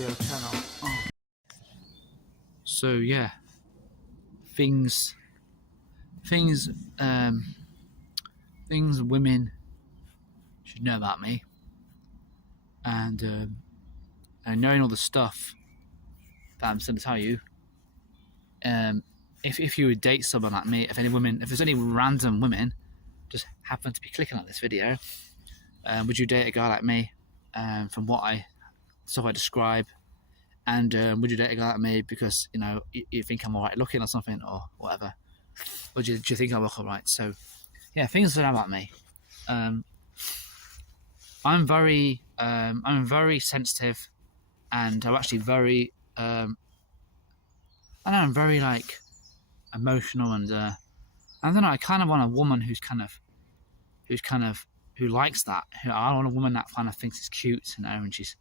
video channel. So yeah, things women should know about me, and knowing all the stuff that I'm going to tell you. If you would date someone like me, if there's any random women just happen to be clicking on this video, would you date a guy like me? From stuff I describe, and would you date a guy like me because you think I'm alright looking or something or whatever? Or do you think I look alright? So yeah, things to know about me. I'm very sensitive, and I'm actually very I'm very like emotional, and I don't know. I kind of want a woman who likes that. I want a woman that kind of thinks it's cute, and she's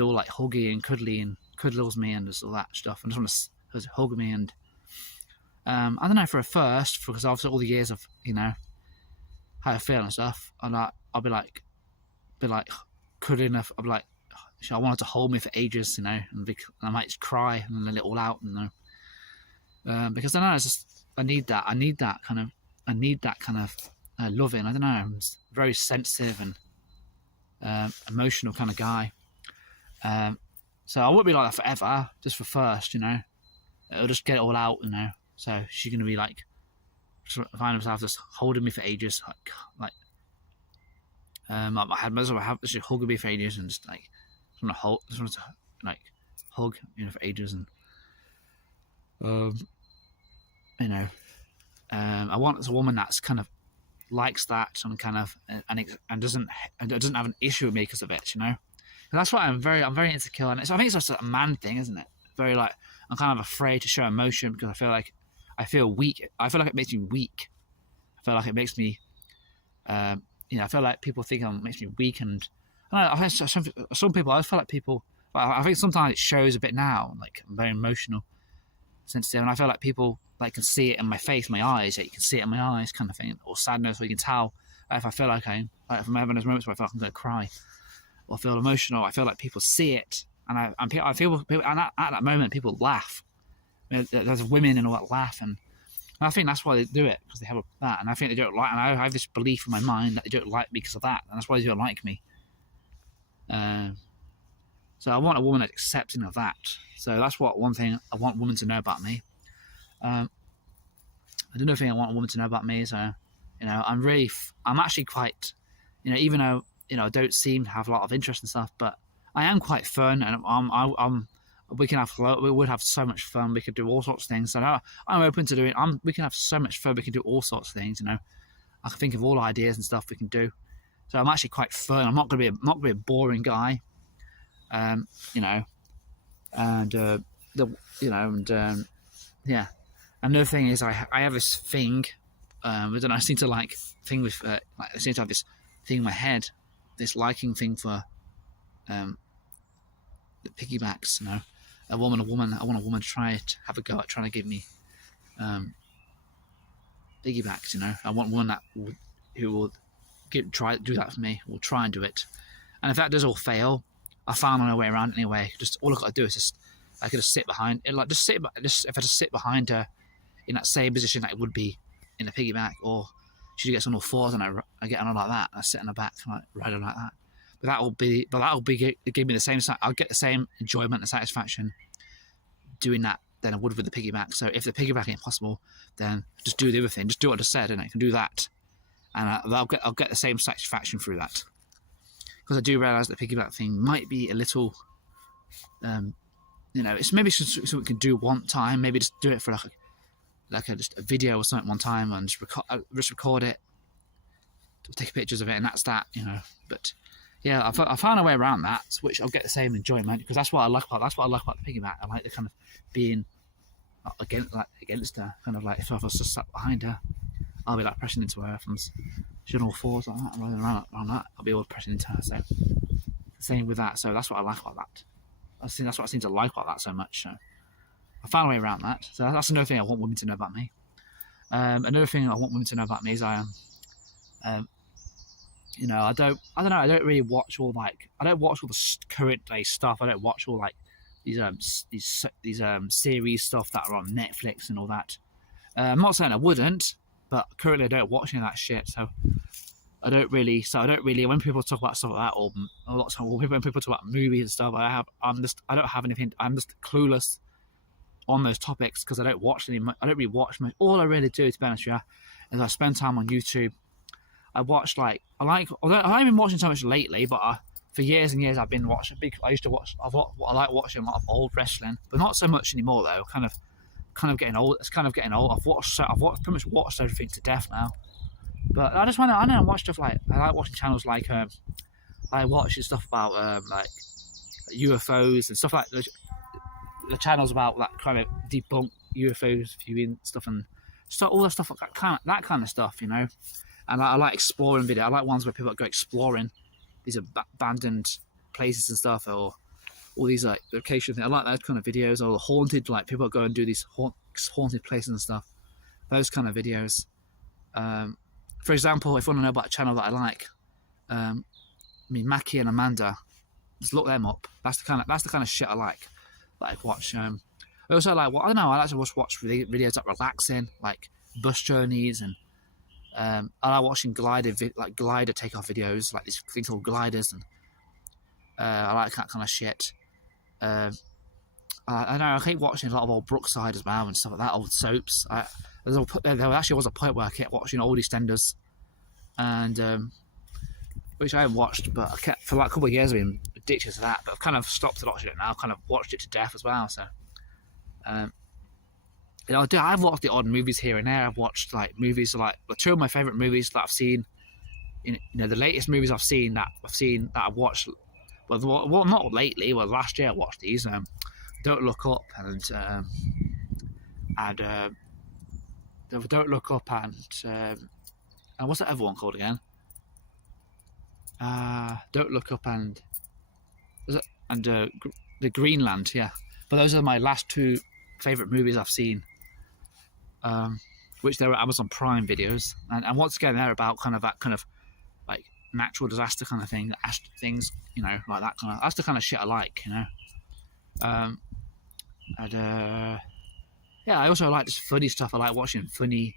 all like huggy and cuddly and cuddles me and does all that stuff, and just want to hug me. And I don't know, for a first, because after all the years of how I feel and stuff, and I'll be like cuddling her. I'll be like, I want her to hold me for ages, and I might just cry and let it all out, because I know I need that kind of loving. I don't know. I'm very sensitive and emotional kind of guy. So I won't be like that forever. Just for first, it'll just get it all out, So she's gonna be like, find herself just holding me for ages, like my mother will have just hugging me for ages, and just like want to hug, for ages, and I want a woman that's kind of likes that and and doesn't have an issue with me because of it, And that's why I'm very insecure, and I think it's just a man thing, isn't it? Very like, I'm kind of afraid to show emotion because I feel weak. I feel like it makes me weak. I feel like it makes me, I feel like people think it makes me weak, and I think some people, I feel like people. I think sometimes it shows a bit now. Like, I'm very emotional, sensitive, and I feel like people can see it in my face, my eyes. You can see it in my eyes, kind of thing, or sadness, or you can tell if I feel like if I'm having those moments where I feel like I'm going to cry or feel emotional. I feel like people see it, and I feel people, and at that moment people laugh. There's women and all that laugh, and I think that's why they do it, because they have that, and I think they don't like. And I have this belief in my mind that they don't like me because of that, and that's why they don't like me. So I want a woman that's accepting of that. So that's one thing I want women to know about me. Another thing I want a woman to know about me is, I'm actually quite, even though I don't seem to have a lot of interest and stuff, but I am quite fun, and we would have so much fun. We could do all sorts of things. So I'm open to doing. We can have so much fun. We can do all sorts of things. I can think of all ideas and stuff we can do. So I'm actually quite fun. I'm not going to be a boring guy. Yeah. Another thing is I have this thing. I don't know. I seem to I seem to have this thing in my head, this liking thing for the piggybacks. I want a woman to have a go at trying to give me piggybacks. I want one who will try to do that for me. Will try and do it, and if that does all fail, I found my way around anyway. Just all I got to do is I could just sit behind it, if I just sit behind her in that same position that it would be in a piggyback, or she gets on all fours and I get on her like that, and I sit in the back and ride her like that. But that'll give me the same. I'll get the same enjoyment and satisfaction doing that than I would with the piggyback. So if the piggyback ain't possible, then just do the other thing. Just do what I just said, and I can do that, and I'll get the same satisfaction through that. Because I do realise the piggyback thing might be a little, it's maybe something we can do one time. Maybe just do it for just a video or something one time, and just record it, take pictures of it, and that's that. But yeah, I found a way around that, which I'll get the same enjoyment, because that's what I like about the piggyback. I like the kind of being against her, kind of like if I was just sat behind her, I'll be pressing into her from she's on all fours like that, running around that. I'll be all pressing into her. So same with that. So that's what I like about that. That's what I seem to like about that so much. So I found a way around that. So that's another thing I want women to know about me. Another thing I want women to know about me is I am You know, I don't know. I don't really watch all like I don't watch all the current day stuff. I don't watch all like these series stuff that are on Netflix and all that. I'm not saying I wouldn't, but currently I don't watch any of that shit. So I don't really. So I don't really. When people talk about stuff like that, or a lot of time, when people talk about movies and stuff, I don't have anything. I'm just clueless on those topics because I don't watch any. I don't really watch much. All I really do, to be honest with you, is I spend time on YouTube. I watch like I like. Although I haven't been watching so much lately, but for years and years I've been watching. I used to watch. I like watching a lot of old wrestling, but not so much anymore though. Kind of getting old. It's kind of getting old. I've pretty much watched everything to death now. But I just want to. I know watch stuff like I like watching channels like I watch stuff about like UFOs and stuff like the channels about that kind of debunk UFOs viewing stuff and stuff, all that stuff, that kind of stuff, you know. And I like exploring video. I like ones where people go exploring these abandoned places and stuff, or all these like location things. I like those kind of videos, or haunted, like people go and do these haunted places and stuff. Those kind of videos. For example, if you want to know about a channel that I like, I mean Mackie and Amanda, just look them up. That's the kind of shit I like watch. I also like I don't know. I like to watch videos that relaxing, like bus journeys, and I like watching glider takeoff videos, like these things called gliders, and I like that kind of shit. I know I keep watching a lot of old Brookside as well and stuff like that, old soaps. There actually was a point where I kept watching old EastEnders, and which I haven't watched, but I kept for like a couple of years I've been addicted to that. But I've kind of stopped watching it now. I've kind of watched it to death as well. So, you know, I've watched the odd movies here and there. I've watched like movies like two of my favourite movies that I've seen. You know, the latest movies I've seen that I've watched. Well, not lately. Well, last year I watched these. Don't Look Up and Don't Look Up and what's that other one called again? Don't Look Up and the Greenland, yeah. But those are my last two favourite movies I've seen, which they were Amazon Prime videos, and once again they're about kind of that kind of like natural disaster kind of things, you know, like that kind of. That's the kind of shit I like, you know. Yeah, I also like this funny stuff. I like watching funny.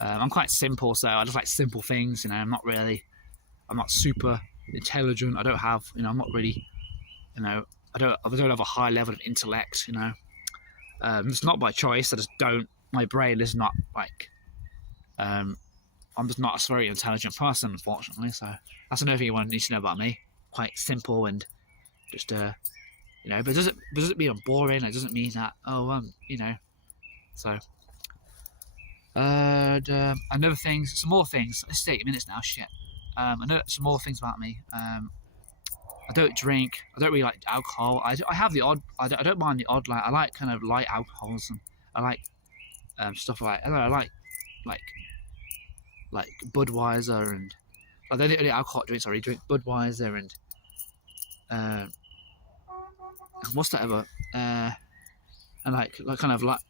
I'm quite simple, so I just like simple things. You know, I'm not super intelligent. I don't have, you know, I'm not really, you know, I don't have a high level of intellect. You know, it's not by choice. I just don't. My brain is not like, I'm just not a very intelligent person, unfortunately. So that's another thing you want to need to know about me. Quite simple and just you know, but doesn't mean I'm boring. It doesn't mean that you know. So another thing, some more things. It's 8 minutes now. Shit. I know some more things about me. I don't drink. I don't really like alcohol. I have the odd. I don't mind the odd. Like I like kind of light alcohols, and I like stuff like I don't know. I like Budweiser and the only alcohol drinks I really drink Budweiser and what's that ever? And like kind of like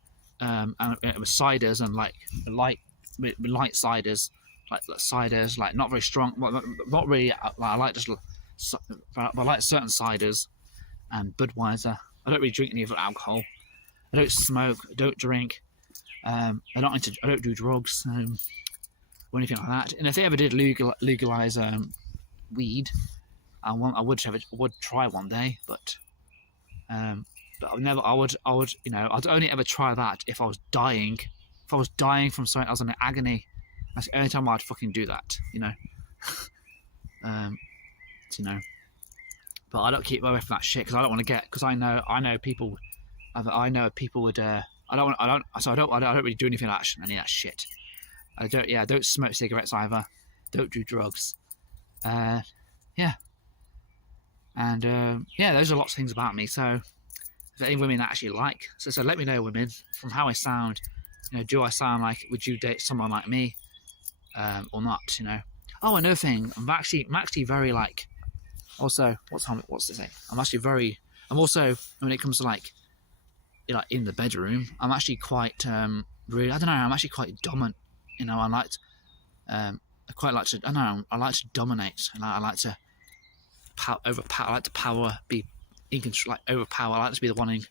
and with ciders and like light ciders, like ciders, like not very strong, not really. Like, I like just, but I like certain ciders and Budweiser. I don't really drink any other alcohol. I don't smoke. I don't drink. I don't do drugs or anything like that. And if they ever did legalize weed, I would try one day, but I would, you know, I'd only ever try that if I was dying. If I was dying from something, I was in agony. That's the only time I'd fucking do that, you know. You know, but I don't keep away from that shit because I don't want to get. Because I know people. I know people would. I don't really do anything like any of that shit. I don't smoke cigarettes either. Don't do drugs. Yeah. And those are lots of things about me. So, if any women actually like, so let me know, women, from how I sound. You know, do I sound like? Would you date someone like me, or not? You know. Oh, another thing. I'm actually very like. Also, what's this thing? I'm also when it comes to like, you know, in the bedroom, I'm actually quite really. I don't know. I'm actually quite dominant. You know, I I quite like to. I don't know. I like to dominate, and I like to overpower. I like to be in control, like overpower. I like to be the one in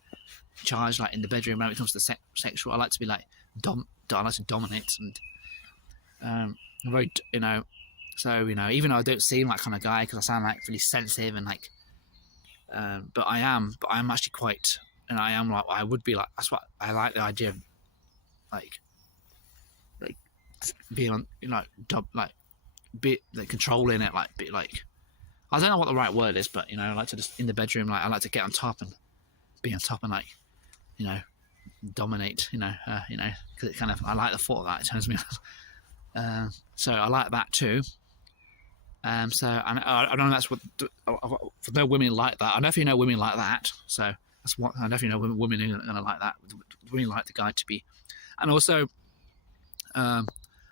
charge, like in the bedroom when it comes to sexual. I like to be like I like to dominate, and I'm very, so even though I don't seem like kind of guy because I sound like really sensitive and like, but I'm actually quite, and I am like I would be like. That's what I like, the idea of like being on, be like controlling it, like be like, I don't know what the right word is, but I like to just in the bedroom, like I like to get on top and be on top and like, dominate, because it kind of, I like the thought of that. It turns me on. So I like that too. So and I don't know, that's what for no women like that. I definitely know women like that. So that's what I definitely know women are going to like that. Women like the guy to be, and also, I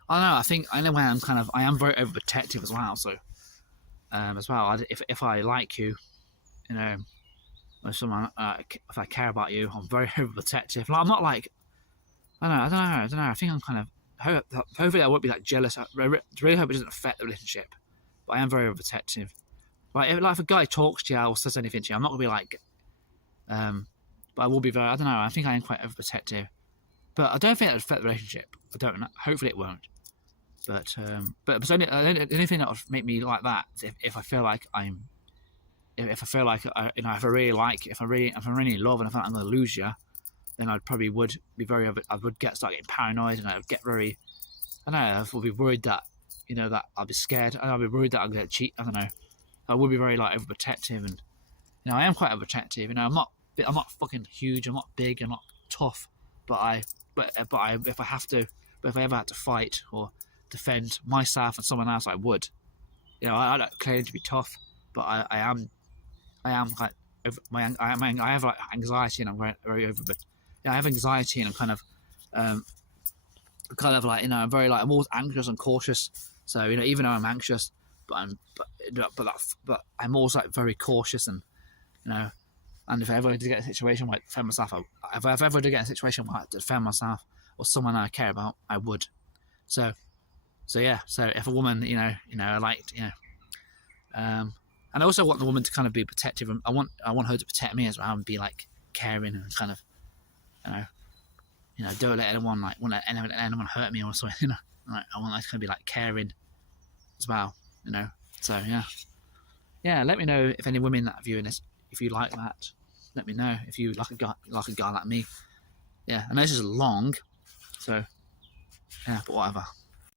don't know. I think I know I am very overprotective as well. So, as well, if I like you, or someone, if I care about you, I'm very overprotective. Like, I'm not like, I don't know. I think I'm kind of, hopefully I won't be like jealous. I really hope it doesn't affect the relationship. But I am very overprotective. Like if a guy talks to you or says anything to you, I'm not gonna be like, but I will be very. I don't know. I think I am quite overprotective. But I don't think it would affect the relationship. I don't know. Hopefully it won't. But the only thing that would make me like that is if I feel like if I feel like if I really like, if I'm really in love and I feel like I'm going to lose you, then I would be very. I would start getting paranoid, and I would get very. I don't know. I would be worried that that I'd be scared, and I'd be worried that I'm going to cheat. I don't know. I would be very like overprotective, and I am quite overprotective. I'm not fucking huge. I'm not big. I'm not tough. But if I ever had to fight or defend myself and someone else, I would. I don't claim to be tough, but I am like I have like anxiety, and I'm very very over. I have anxiety, and I'm kind of like I'm very like I'm always anxious and cautious. So even though I'm anxious, but I'm also like very cautious, and and if I ever did get a situation where I defend myself, if I ever did get a situation where I had to defend myself or someone I care about, I would. So yeah. So if a woman, I liked, and I also want the woman to kind of be protective. And I want her to protect me as well and be like caring and kind of, don't let anyone let anyone hurt me or something. Like, I want her to kind of be like caring as well. So yeah. Let me know if any women that are viewing this, if you like that. Let me know if you like a guy like me. Yeah, I know this is long, so yeah, but whatever.